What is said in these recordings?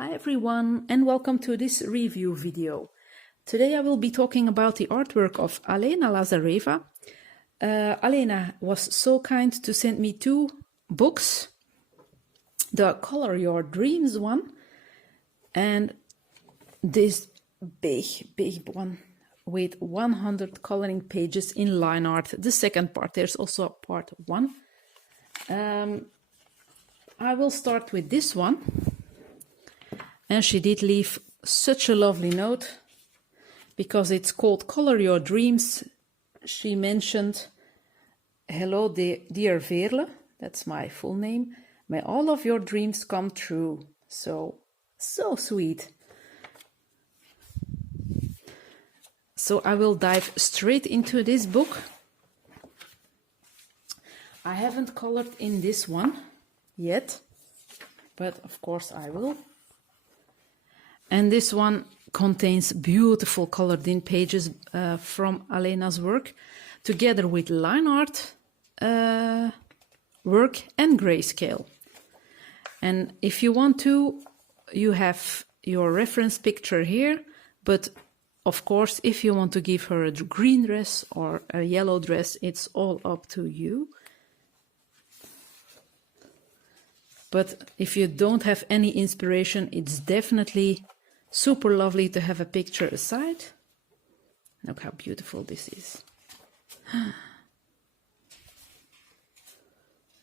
Hi everyone and welcome to this review video. Today I will be talking about the artwork of Alena Lazareva. Alena was so kind to send me two books, the Color Your Dreams one and this big one with 100 coloring pages in line art. The second part, there's also a part one. I will start with this one. And she did leave such a lovely note because it's called Color Your Dreams. She mentioned, "Hello, dear Veerle," that's my full name. "May all of your dreams come true." So sweet. So I will dive straight into this book. I haven't colored in this one yet, but of course I will. And this one contains beautiful colored in pages from Alena's work, together with line art work and grayscale. And if you want to, you have your reference picture here, but of course, if you want to give her a green dress or a yellow dress, it's all up to you. But if you don't have any inspiration, it's definitely super lovely to have a picture aside. Look how beautiful this is.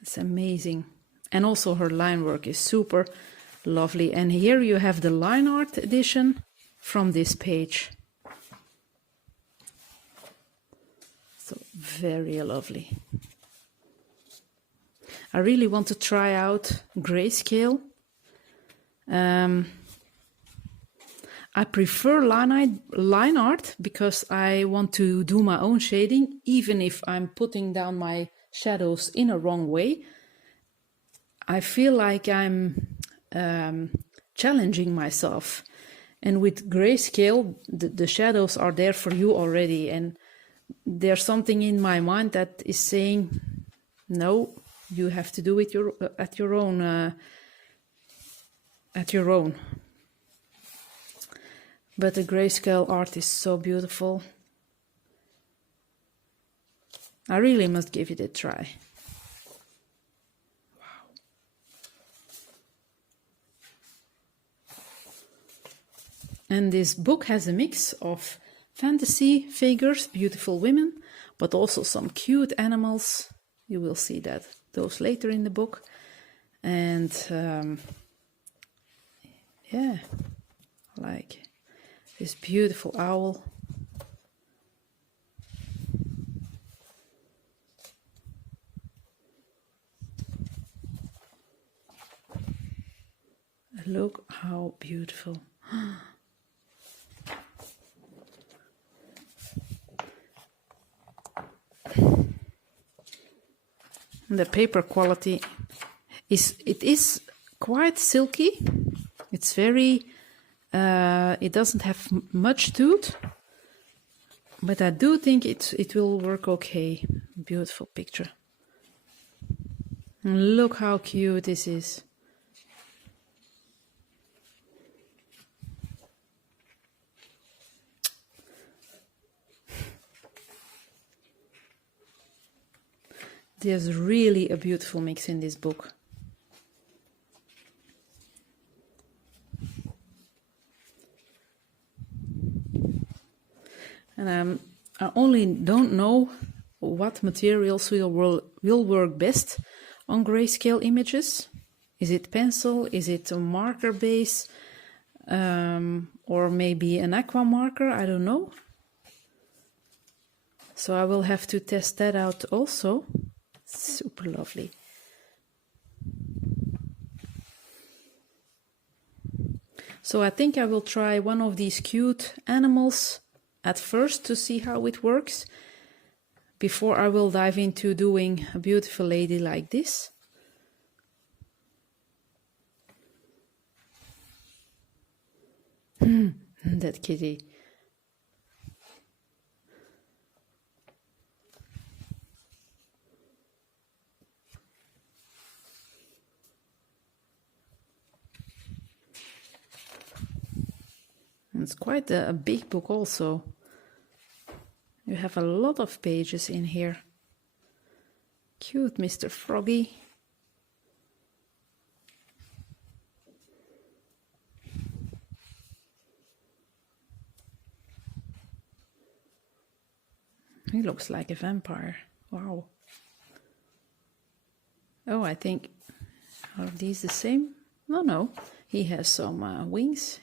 It's amazing. And also her line work is super lovely. And here you have the line art edition from this page. So very lovely. I really want to try out grayscale. I prefer line art because I want to do my own shading, even if I'm putting down my shadows in a wrong way. I feel like I'm challenging myself. And with grayscale, the shadows are there for you already. And there's something in my mind that is saying, no, you have to do it at your own. But the grayscale art is so beautiful. I really must give it a try. Wow. And this book has a mix of fantasy figures, beautiful women, but also some cute animals. You will see those later in the book. And yeah, like this beautiful owl. Look how beautiful. The paper quality is quite silky. It's very it doesn't have much to it, but I do think it will work okay. Beautiful picture. And look how cute this is. There's really a beautiful mix in this book. And I only don't know what materials will work best on grayscale images. Is it pencil? Is it a marker base? Or maybe an aqua marker? I don't know. So I will have to test that out also. Super lovely. So I think I will try one of these cute animals at first to see how it works, before I will dive into doing a beautiful lady like this. That kitty. It's quite a big book also. You have a lot of pages in here. Cute Mr. Froggy. He looks like a vampire. Wow. Oh, I think, are these the same? No. He has some wings.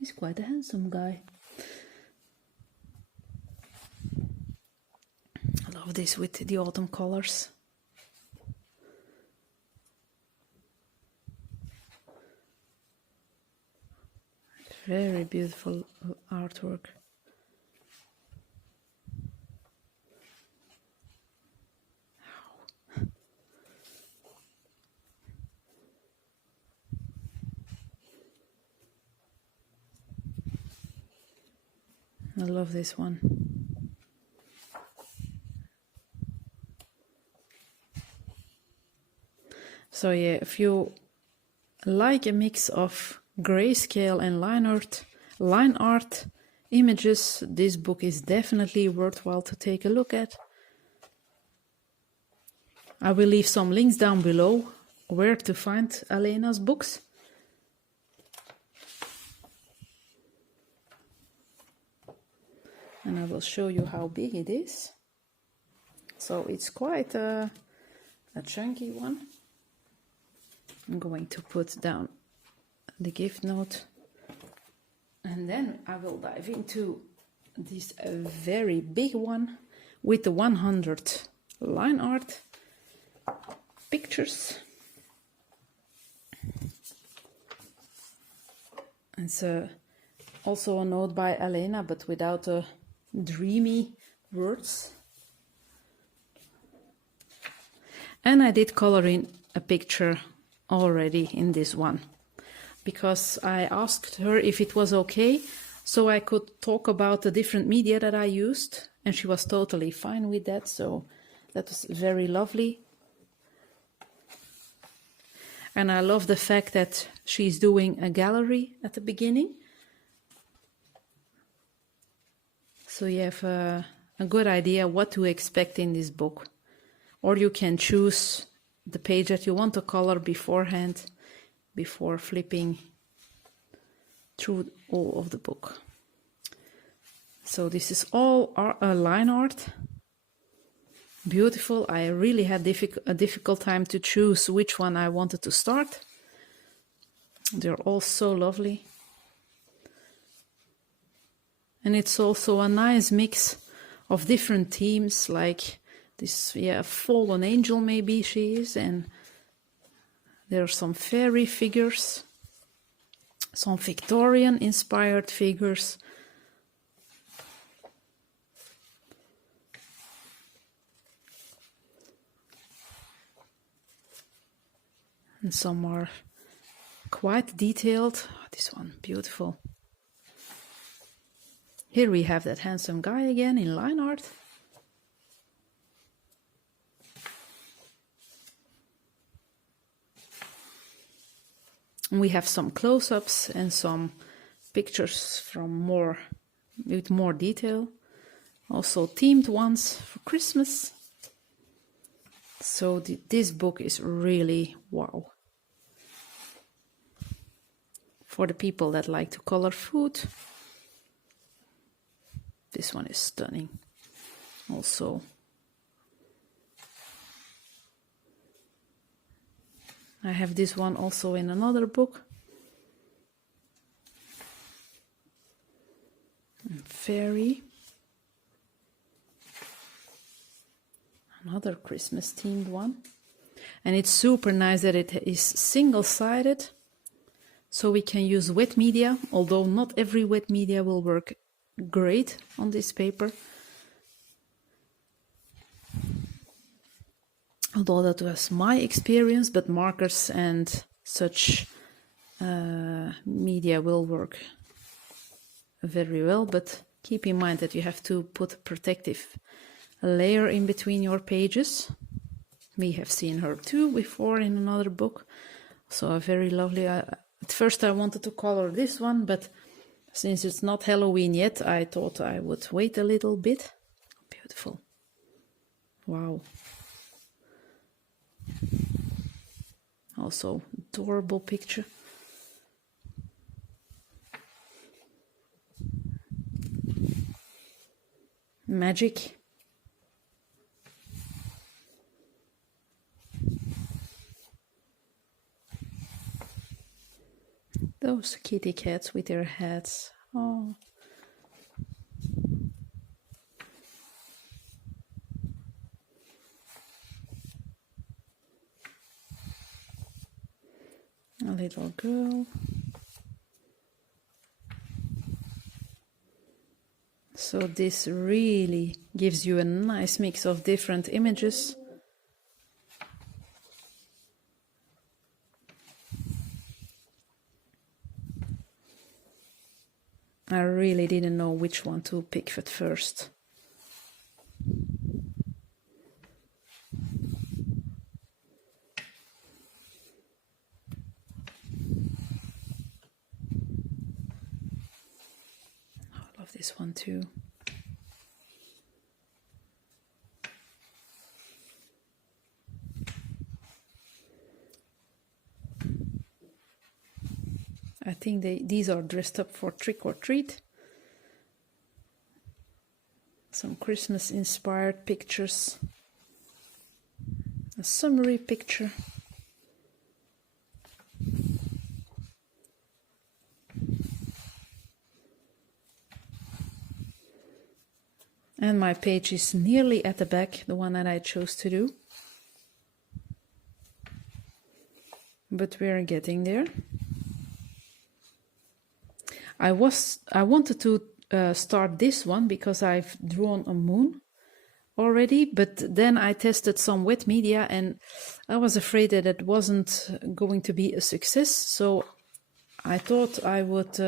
He's quite a handsome guy. I love this with the autumn colors. Very beautiful artwork. I love this one. So yeah, if you like a mix of grayscale and line art images, this book is definitely worthwhile to take a look at. I will leave some links down below where to find Alena's books. And I will show you how big it is. So it's quite a chunky one. I'm going to put down the gift note. And then I will dive into this very big one with the 100 line art pictures. It's also a note by Alena, but without a dreamy words. And I did color in a picture already in this one, because I asked her if it was okay, so I could talk about the different media that I used, and she was totally fine with that, so that was very lovely. And I love the fact that she's doing a gallery at the beginning. So you have a good idea what to expect in this book. Or you can choose the page that you want to color beforehand, before flipping through all of the book. So this is all line art. Beautiful. I really had a difficult time to choose which one I wanted to start. They're all so lovely. And it's also a nice mix of different themes, like this, fallen angel maybe she is, and there are some fairy figures, some Victorian inspired figures. And some are quite detailed. Oh, this one, beautiful. Here we have that handsome guy again in line art. And we have some close-ups and some pictures from with more detail. Also themed ones for Christmas. So this book is really wow. For the people that like to color food, this one is stunning. Also, I have this one also in another book. Fairy. Another Christmas themed one. And it's super nice that it is single-sided. So we can use wet media, although not every wet media will work great on this paper. Although that was my experience, but markers and such media will work very well. But keep in mind that you have to put a protective layer in between your pages. We have seen her too before in another book. So a very lovely At first I wanted to color this one, but since it's not Halloween yet, I thought I would wait a little bit. Beautiful. Wow. Also, adorable picture. Magic. Those kitty cats with their heads. Oh. A little girl. So this really gives you a nice mix of different images. I really didn't know which one to pick at first. I love this one too. I think these are dressed up for trick or treat. Some Christmas inspired pictures. A summary picture. And my page is nearly at the back, the one that I chose to do. But we're getting there. I wanted to start this one because I've drawn a moon already, but then I tested some wet media and I was afraid that it wasn't going to be a success. So I thought I would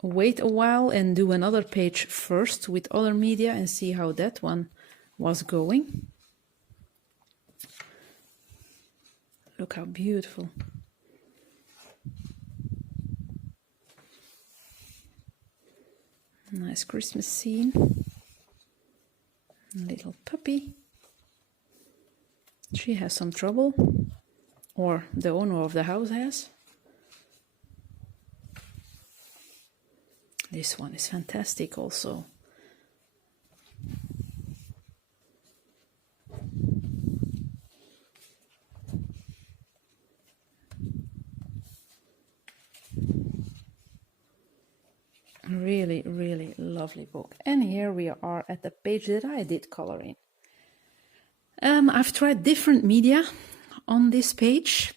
wait a while and do another page first with other media and see how that one was going. Look how beautiful. Nice Christmas scene. A little puppy. She has some trouble, or the owner of the house has. This one is fantastic also. Really, really lovely book. And here we are at the page that I did color in. I've tried different media on this page.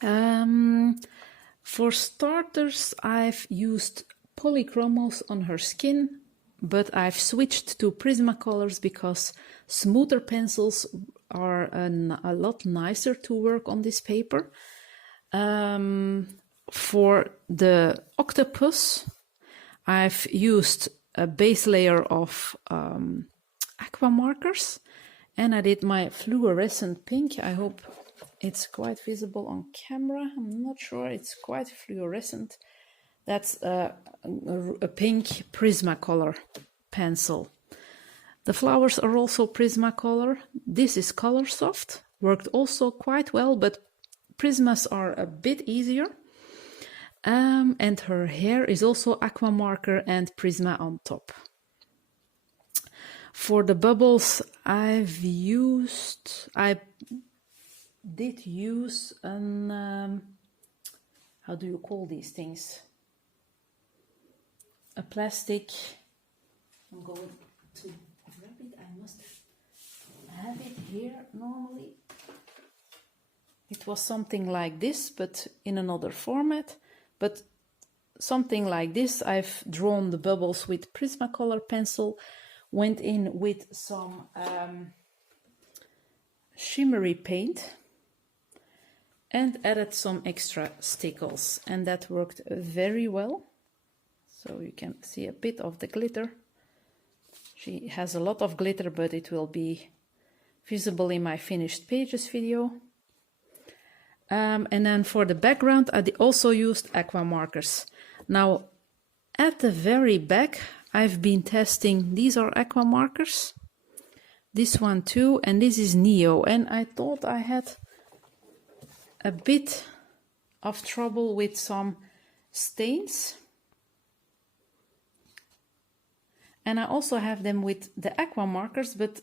For starters, I've used polychromos on her skin, but I've switched to Prismacolors because smoother pencils are a lot nicer to work on this paper. For the octopus, I've used a base layer of aqua markers, and I did my fluorescent pink. I hope it's quite visible on camera. I'm not sure, it's quite fluorescent. That's a pink Prismacolor pencil. The flowers are also Prismacolor. This is Color Soft, worked also quite well, but Prismas are a bit easier. And her hair is also aqua marker and Prisma on top. For the bubbles, I did use an, how do you call these things? A plastic. I'm going to grab it. I must have it here normally. It was something like this, but in another format. But something like this. I've drawn the bubbles with Prismacolor pencil, went in with some shimmery paint and added some extra stickles, and that worked very well. So you can see a bit of the glitter. She has a lot of glitter, but it will be visible in my finished pages video. And then for the background, I also used aqua markers. Now, at the very back, I've been testing, these are aqua markers. This one too, and this is Neo. And I thought I had a bit of trouble with some stains. And I also have them with the aqua markers, but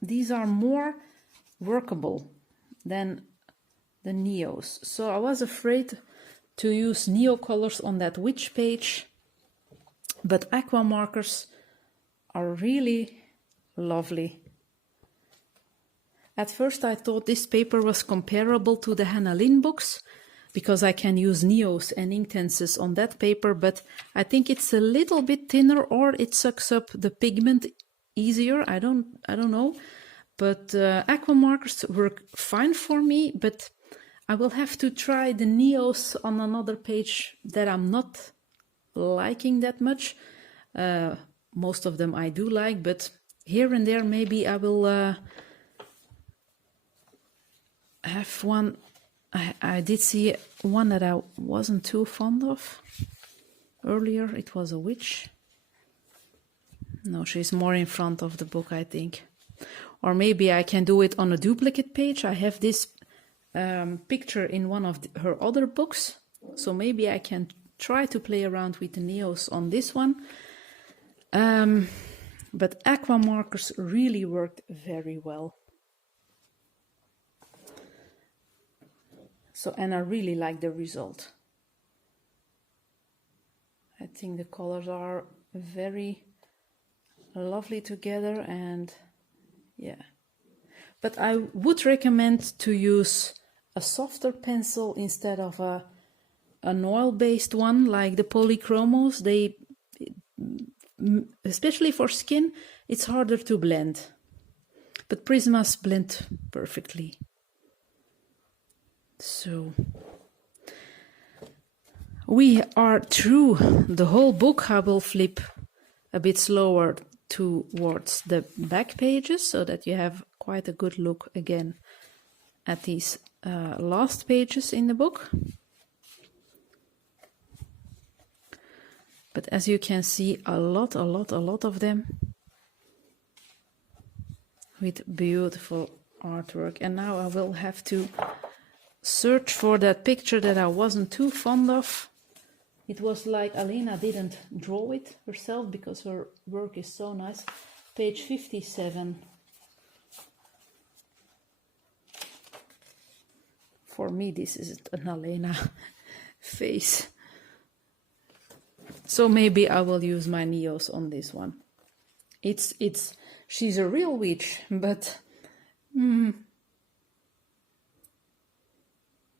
these are more workable than the Neos. So I was afraid to use Neo colors on that witch page, but aqua markers are really lovely. At first I thought this paper was comparable to the Hannah Lynn books, because I can use Neos and Inktenses on that paper, but I think it's a little bit thinner, or it sucks up the pigment easier. I don't know. But aqua markers work fine for me, but I will have to try the Neos on another page that I'm not liking that much. Most of them I do like, but here and there maybe I will have one. I did see one that I wasn't too fond of earlier. It was a witch. No, she's more in front of the book, I think. Or maybe I can do it on a duplicate page. I have this picture in one of her other books, so maybe I can try to play around with the Neos on this one. But aqua markers really worked very well. So, and I really like the result. I think the colors are very lovely together, and yeah. But I would recommend to use a softer pencil instead of an oil-based one like the polychromos. They, especially for skin, it's harder to blend. But Prismas blend perfectly. So we are through the whole book. I will flip a bit slower towards the back pages so that you have quite a good look again at these last pages in the book. But as you can see, a lot of them with beautiful artwork. And now I will have to search for that picture that I wasn't too fond of. It was like Alena didn't draw it herself because her work is so nice. Page 57. For me, this is an Alena face. So maybe I will use my Neos on this one. She's a real witch, but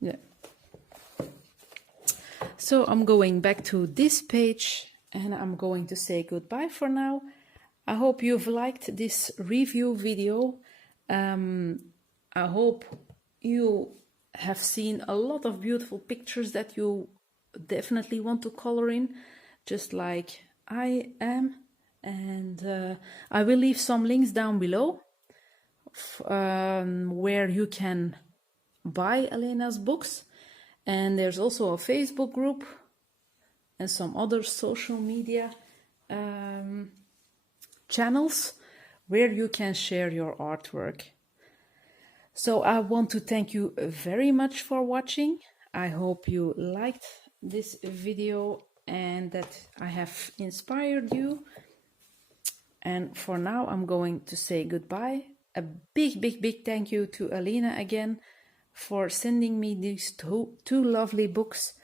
yeah. So I'm going back to this page and I'm going to say goodbye for now. I hope you've liked this review video. I hope you have seen a lot of beautiful pictures that you definitely want to color in, just like I am. And I will leave some links down below where you can buy Alena's books. And there's also a Facebook group and some other social media channels where you can share your artwork. So I want to thank you very much for watching. I hope you liked this video and that I have inspired you. And for now, I'm going to say goodbye. A big thank you to Alena again for sending me these two lovely books.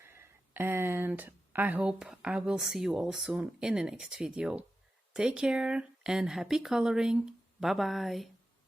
And I hope I will see you all soon in the next video. Take care and happy coloring. Bye bye.